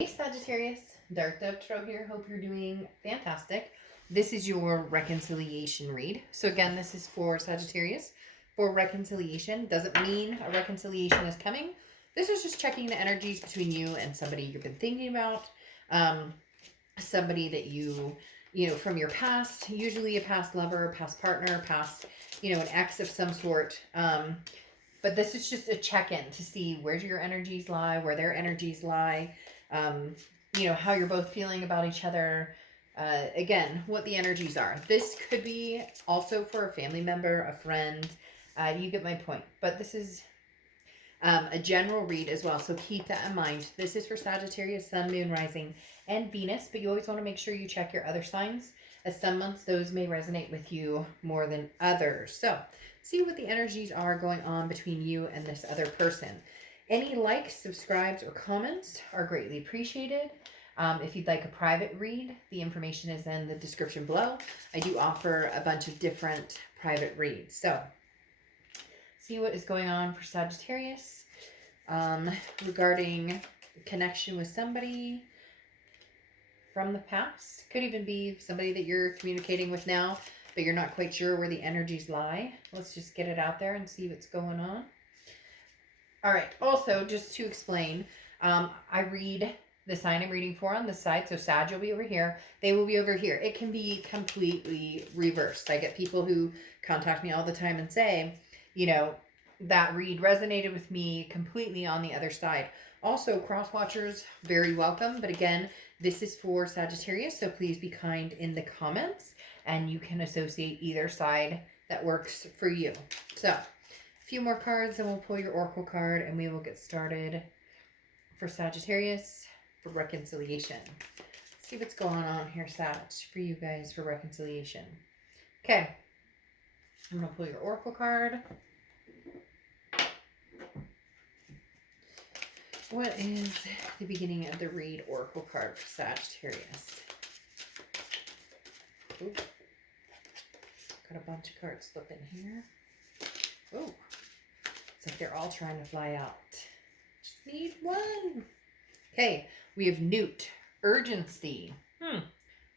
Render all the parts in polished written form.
Hey Sagittarius, Dark Dove Tarot here. Hope you're doing fantastic. This is your reconciliation read. So again, this is for Sagittarius for reconciliation. Doesn't mean a reconciliation is coming. This is just checking the energies between you and somebody you've been thinking about. Somebody that you know, from your past, usually a past lover, past partner, past, an ex of some sort. But this is just a check-in to see where your energies lie, where their energies lie, um, how you're both feeling about each other. Again, what the energies are. This could be also for a family member, a friend. You get my point. But this is a general read as well, so keep that in mind. This is for Sagittarius, Sun, Moon, Rising, and Venus, but you always want to make sure you check your other signs, as some months those may resonate with you more than others. So see what the energies are going on between you and this other person. Any likes, subscribes, or comments are greatly appreciated. If you'd like a private read, the information is in the description below. I do offer a bunch of different private reads. So see what is going on for Sagittarius regarding connection with somebody from the past. Could even be somebody that you're communicating with now, but you're not quite sure where the energies lie. Let's just get it out there and see what's going on. All right. Also, just to explain, I read the sign I'm reading for on this side. So Sag will be over here. They will be over here. It can be completely reversed. I get people who contact me all the time and say, that read resonated with me completely on the other side. Also, cross watchers, very welcome. But again, this is for Sagittarius, so please be kind in the comments, and you can associate either side that works for you. So, a few more cards, and we'll pull your Oracle card, and we will get started for Sagittarius for reconciliation. Let's see what's going on here, Sag, for you guys for reconciliation. Okay, I'm going to pull your Oracle card. What is the beginning of the read Oracle card for Sagittarius? Ooh. Got a bunch of cards slipping here. Oh, it's like they're all trying to fly out. Just need one. Okay, we have Newt. Urgency.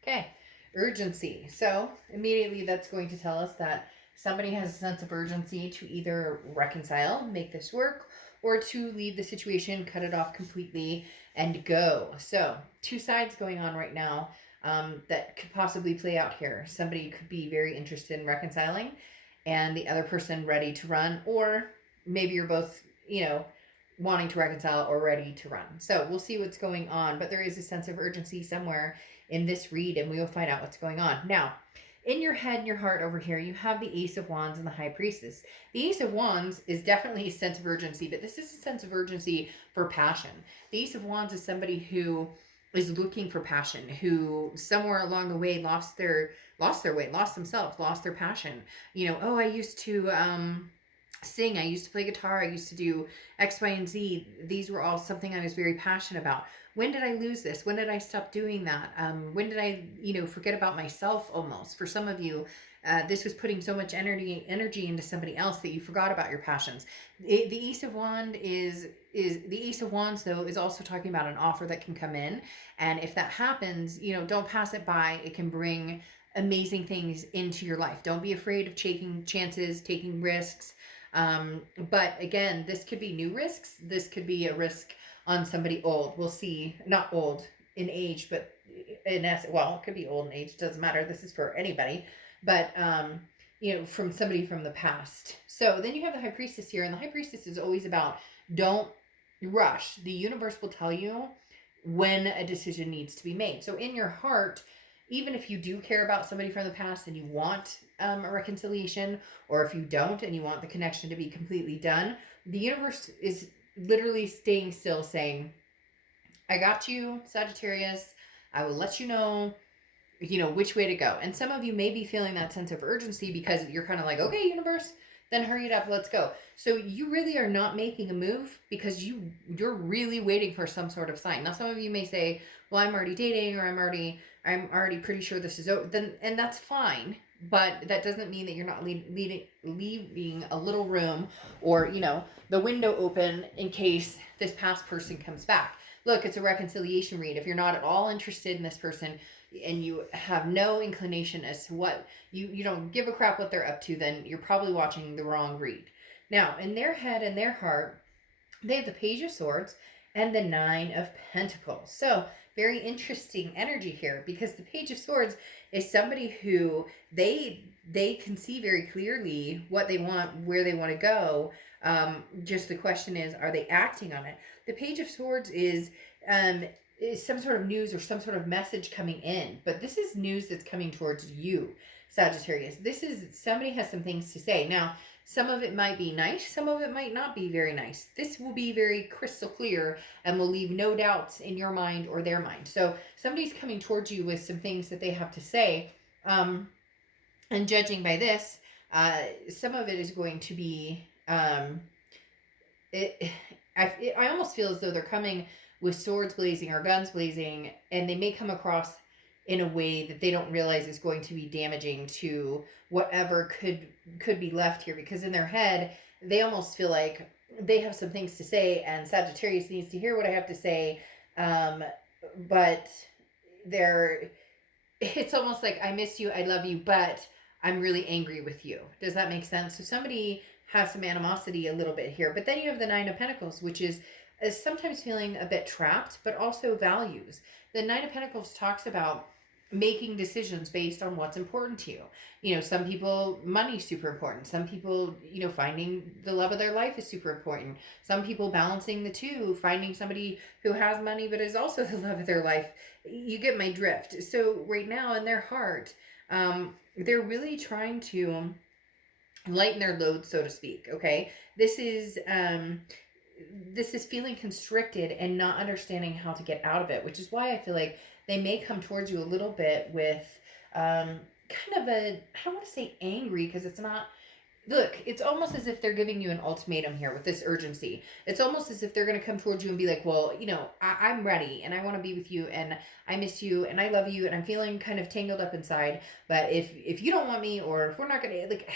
Okay, urgency. So immediately that's going to tell us that somebody has a sense of urgency to either reconcile, make this work, or to leave the situation, cut it off completely, and go. So, two sides going on right now that could possibly play out here. Somebody could be very interested in reconciling, and the other person ready to run, or maybe you're both, wanting to reconcile or ready to run. So, we'll see what's going on, but there is a sense of urgency somewhere in this read, and we will find out what's going on. Now, in your head and your heart over here, you have the Ace of Wands and the High Priestess. The Ace of Wands is definitely a sense of urgency, but this is a sense of urgency for passion. The Ace of Wands is somebody who is looking for passion, who somewhere along the way lost their way, lost themselves, lost their passion. I used to sing, I used to play guitar, I used to do X, Y, and Z. These were all something I was very passionate about. When did I lose this? When did I stop doing that? When did I, forget about myself almost? For some of you, this was putting so much energy into somebody else that you forgot about your passions. The Ace of Wands is the Ace of Wands, though, is also talking about an offer that can come in. And if that happens, don't pass it by. It can bring amazing things into your life. Don't be afraid of taking chances, taking risks. But again, this could be new risks. This could be a risk on somebody old. We'll see. Not old in age, but in essence, well, it could be old in age. Doesn't matter. This is for anybody. But, from somebody from the past. So then you have the High Priestess here, and the High Priestess is always about don't rush. The universe will tell you when a decision needs to be made. So in your heart, even if you do care about somebody from the past and you want a reconciliation, or if you don't and you want the connection to be completely done, the universe is literally staying still saying, I got you, Sagittarius. I will let you know, which way to go. And some of you may be feeling that sense of urgency because you're kind of like, okay, universe, then hurry it up, let's go. So you really are not making a move because you're really waiting for some sort of sign. Now, some of you may say, well, I'm already dating, or I'm already pretty sure this is over. Then, and that's fine. But that doesn't mean that you're not leaving a little room or, the window open in case this past person comes back. look, it's a reconciliation read. If you're not at all interested in this person and you have no inclination as to what you don't give a crap what they're up to, then you're probably watching the wrong read. Now, in their head and their heart, they have the Page of Swords and the Nine of Pentacles. So, very interesting energy here, because the Page of Swords is somebody who they can see very clearly what they want, where they want to go. Just the question is, are they acting on it? The Page of Swords is some sort of news or some sort of message coming in, but this is news that's coming towards you, Sagittarius. This is somebody has some things to say. Now, some of it might be nice, some of it might not be very nice. This will be very crystal clear and will leave no doubts in your mind or their mind. So somebody's coming towards you with some things that they have to say. And judging by this, some of it is going to be, I almost feel as though they're coming with swords blazing or guns blazing, and they may come across in a way that they don't realize is going to be damaging to whatever could be left here, because in their head they almost feel like they have some things to say and Sagittarius needs to hear what I have to say, but it's almost like, I miss you, I love you, but I'm really angry with you. Does that make sense? So somebody has some animosity a little bit here, but then you have the Nine of Pentacles, which is sometimes feeling a bit trapped, but also values. The Nine of Pentacles talks about making decisions based on what's important to you. You know, some people, money's super important. Some people, you know, finding the love of their life is super important. Some people balancing the two, finding somebody who has money but is also the love of their life. You get my drift. So right now in their heart, they're really trying to lighten their load, so to speak. Okay, this is feeling constricted and not understanding how to get out of it, which is why I feel like they may come towards you a little bit with kind of I don't want to say angry, because it's not. Look, it's almost as if they're giving you an ultimatum here with this urgency. It's almost as if they're going to come towards you and be like, well, you know, I'm ready and I want to be with you and I miss you and I love you and I'm feeling kind of tangled up inside. But if you don't want me, or if we're not going to, like,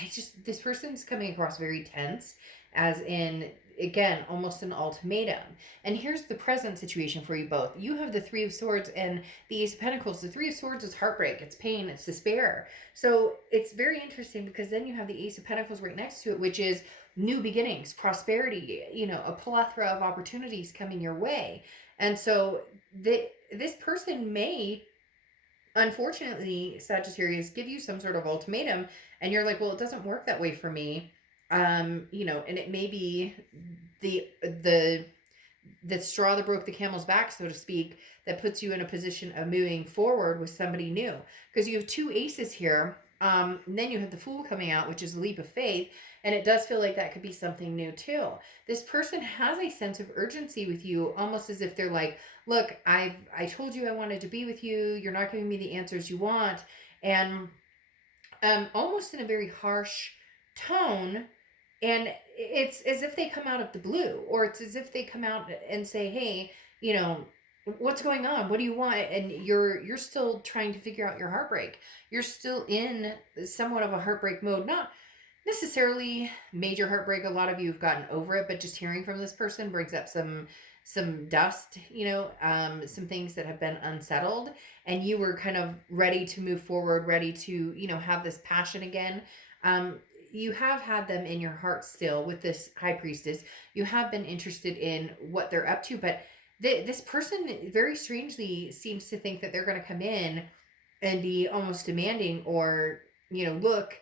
this person's coming across very tense, as in, again, almost an ultimatum. And here's the present situation for you both. You have the Three of Swords and the Ace of Pentacles. The Three of Swords is heartbreak, it's pain, it's despair. So it's very interesting, because then you have the Ace of Pentacles right next to it, which is new beginnings, prosperity, you know, a plethora of opportunities coming your way. And so this person may, unfortunately, Sagittarius, give you some sort of ultimatum, and you're like, well, it doesn't work that way for me. You know, and it may be the straw that broke the camel's back, so to speak, that puts you in a position of moving forward with somebody new, because you have two aces here. And then you have the Fool coming out, which is a leap of faith, and it does feel like that could be something new too. This person has a sense of urgency with you, almost as if they're like, look, I told you I wanted to be with you, you're not giving me the answers you want, and almost in a very harsh tone. And it's as if they come out of the blue, or it's as if they come out and say, hey, you know, what's going on? What do you want? And you're still trying to figure out your heartbreak. You're still in somewhat of a heartbreak mode. Not necessarily major heartbreak. A lot of you have gotten over it, but just hearing from this person brings up some dust, you know, some things that have been unsettled, and you were kind of ready to move forward, ready to, you know, have this passion again. You have had them in your heart still with this High Priestess. You have been interested in what they're up to, but this person very strangely seems to think that they're going to come in and be almost demanding, or, you know, look,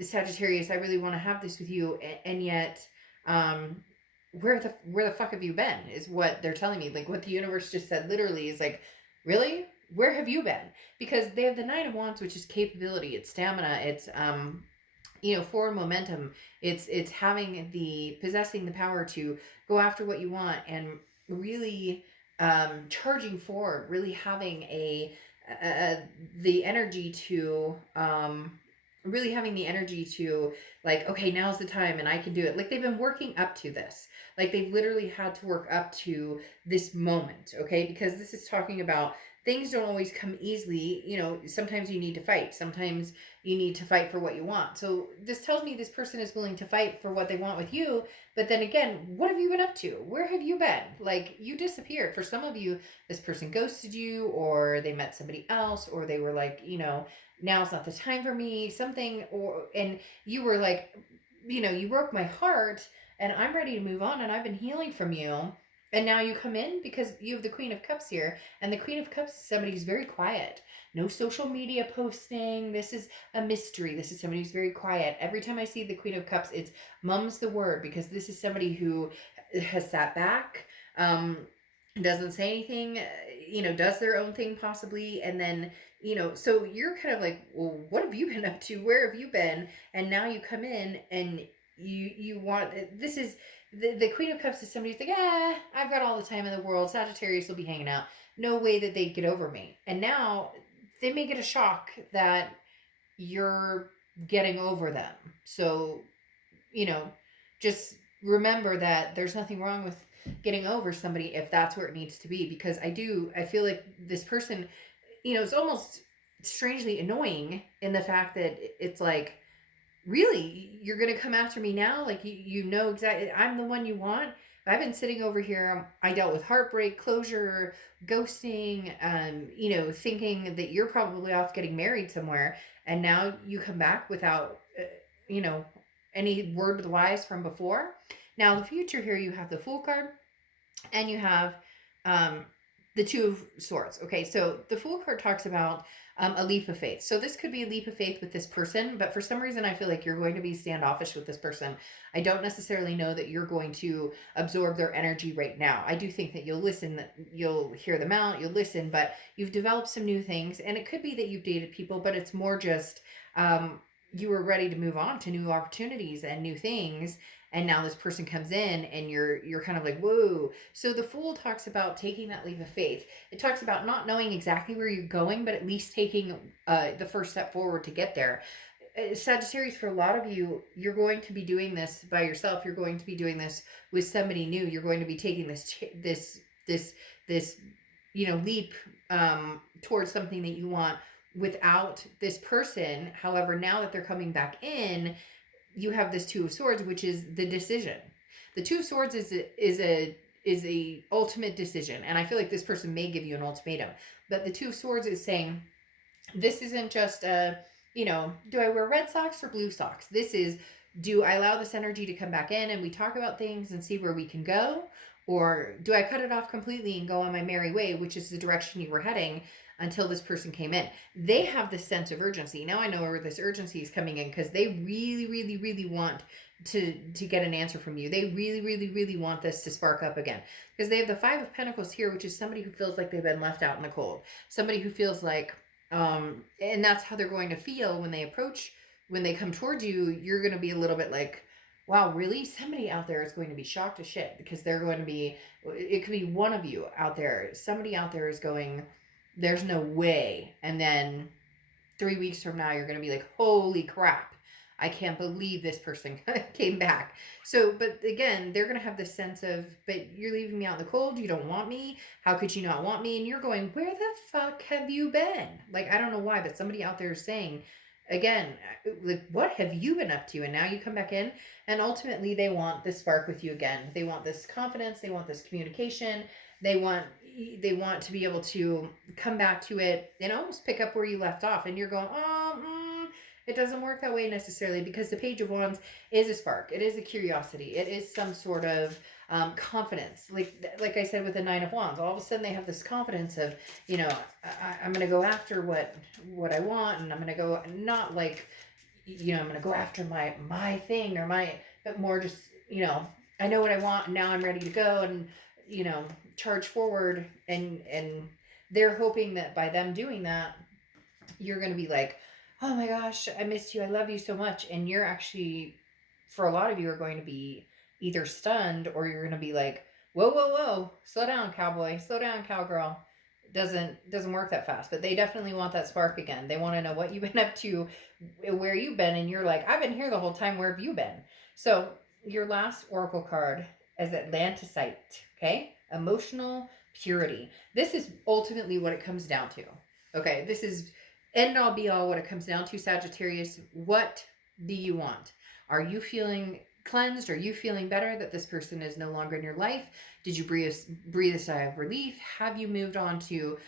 Sagittarius, I really want to have this with you, and yet, where the fuck have you been, is what they're telling me. Like, what the universe just said literally is like, really? Where have you been? Because they have the Nine of Wands, which is capability, it's stamina, it's you know, forward momentum. It's possessing the power to go after what you want, and really charging forward, really having the energy to like, okay, now's the time and I can do it. Like, they've been working up to this. Like they've literally had to work up to this moment, okay? Because this is talking about things don't always come easily. You know, sometimes you need to fight. Sometimes you need to fight for what you want. So this tells me this person is willing to fight for what they want with you. But then again, what have you been up to? Where have you been? Like you disappeared. For some of you, this person ghosted you, or they met somebody else, or they were like, you know, now's not the time for me, something, or, and you were like, you know, you broke my heart and I'm ready to move on and I've been healing from you. And now you come in because you have the Queen of Cups here. And the Queen of Cups is somebody who's very quiet. No social media posting. This is a mystery. This is somebody who's very quiet. Every time I see the Queen of Cups, it's mum's the word, because this is somebody who has sat back, doesn't say anything, you know, does their own thing possibly. And then, you know, so you're kind of like, well, what have you been up to? Where have you been? And now you come in and you want, this is the Queen of Cups is somebody who's like, I've got all the time in the world. Sagittarius will be hanging out. No way that they'd get over me. And now they may get a shock that you're getting over them. So, you know, just remember that there's nothing wrong with getting over somebody if that's where it needs to be. Because I feel like this person, you know, it's almost strangely annoying in the fact that it's like, really, you're gonna come after me now? Like you know exactly I'm the one you want. I've been sitting over here. I dealt with heartbreak, closure, ghosting, you know, thinking that you're probably off getting married somewhere, and now you come back without, you know, any word of the wise from before. Now the future here, you have the Fool card, and you have um, the Two of Swords. Okay, so the Fool card talks about a leap of faith. So this could be a leap of faith with this person, but for some reason I feel like you're going to be standoffish with this person. I don't necessarily know that you're going to absorb their energy right now. I do think that you'll listen, that you'll hear them out, you'll listen, but you've developed some new things, and it could be that you've dated people, but it's more just you were ready to move on to new opportunities and new things, and now this person comes in and you're kind of like, whoa. So the Fool talks about taking that leap of faith. It talks about not knowing exactly where you're going, but at least taking the first step forward to get there. Sagittarius, for a lot of you, you're going to be doing this by yourself. You're going to be doing this with somebody new. You're going to be taking this you know, leap towards something that you want without this person. However, now that they're coming back in, you have this Two of Swords, which is the decision. The Two of Swords is a ultimate decision, and I feel like this person may give you an ultimatum. But the Two of Swords is saying, this isn't just a, you know, do I wear red socks or blue socks? This is, do I allow this energy to come back in and we talk about things and see where we can go? Or do I cut it off completely and go on my merry way, which is the direction you were heading until this person came in? They have this sense of urgency. Now I know where this urgency is coming in, because they really, really, really want to get an answer from you. They really, really, really want this to spark up again, because they have the Five of Pentacles here, which is somebody who feels like they've been left out in the cold. Somebody who feels like, and that's how they're going to feel when they come towards you. You're going to be a little bit like, wow, really? Somebody out there is going to be shocked as shit, because they're going to be, it could be one of you out there. Somebody out there is going, there's no way. And then 3 weeks from now, you're going to be like, holy crap, I can't believe this person came back. So, but again, they're going to have this sense of, but you're leaving me out in the cold. You don't want me. How could you not want me? And you're going, where the fuck have you been? Like, I don't know why, but somebody out there is saying, again, like, what have you been up to? And now you come back in, and ultimately they want this spark with you again. They want this confidence. They want this communication. They want to be able to come back to it and almost pick up where you left off. And you're going, it doesn't work that way necessarily, because the Page of Wands is a spark. It is a curiosity. It is some sort of confidence. Like I said with the Nine of Wands, all of a sudden they have this confidence of, you know, I'm going to go after what I want, and I'm going to go, not like, you know, I'm going to go after my thing or but more just, you know, I know what I want and now I'm ready to go and, you know, charge forward. And they're hoping that by them doing that, you're going to be like, oh my gosh, I missed you. I love you so much. And you're actually, for a lot of you, are going to be either stunned, or you're going to be like, whoa, whoa, whoa, slow down, cowboy, slow down, cowgirl. Doesn't work that fast. But they definitely want that spark again. They want to know what you've been up to, where you've been. And you're like, I've been here the whole time. Where have you been? So your last oracle card as Atlanticite, okay? Emotional purity. This is ultimately what it comes down to, okay? This is end all be all what it comes down to, Sagittarius. What do you want? Are you feeling cleansed? Are you feeling better that this person is no longer in your life? Did you breathe a sigh of relief? Have you moved on to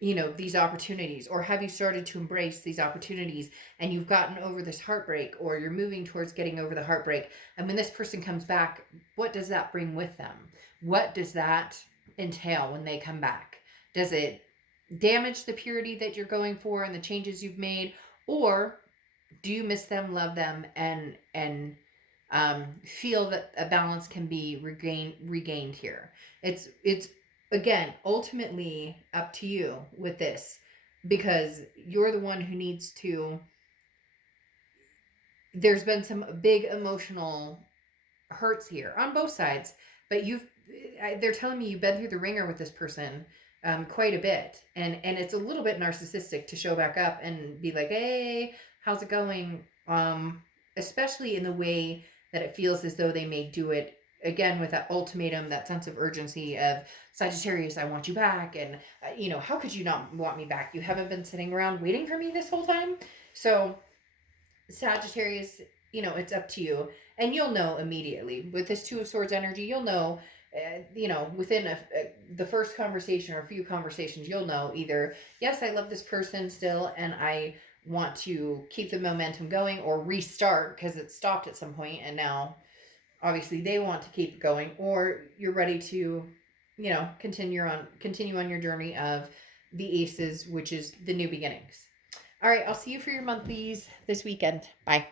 these opportunities, or have you started to embrace these opportunities and you've gotten over this heartbreak, or you're moving towards getting over the heartbreak? And when this person comes back, what does that bring with them? What does that entail when they come back? Does it damage the purity that you're going for and the changes you've made, or do you miss them, love them, and feel that a balance can be regained here? It's again ultimately up to you with this, because you're the one who needs to. There's been some big emotional hurts here on both sides, but they're telling me you've been through the ringer with this person quite a bit, and it's a little bit narcissistic to show back up and be like, hey, how's it going? Especially in the way that it feels as though they may do it again with that ultimatum, that sense of urgency of, Sagittarius, I want you back, and how could you not want me back? You haven't been sitting around waiting for me this whole time. So Sagittarius, it's up to you. And you'll know immediately with this Two of Swords energy. You'll know, within the first conversation or a few conversations, you'll know either, yes, I love this person still and I want to keep the momentum going, or restart because it stopped at some point and now obviously they want to keep going, or you're ready to, continue on your journey of the Aces, which is the new beginnings. All right, I'll see you for your monthlies this weekend. Bye.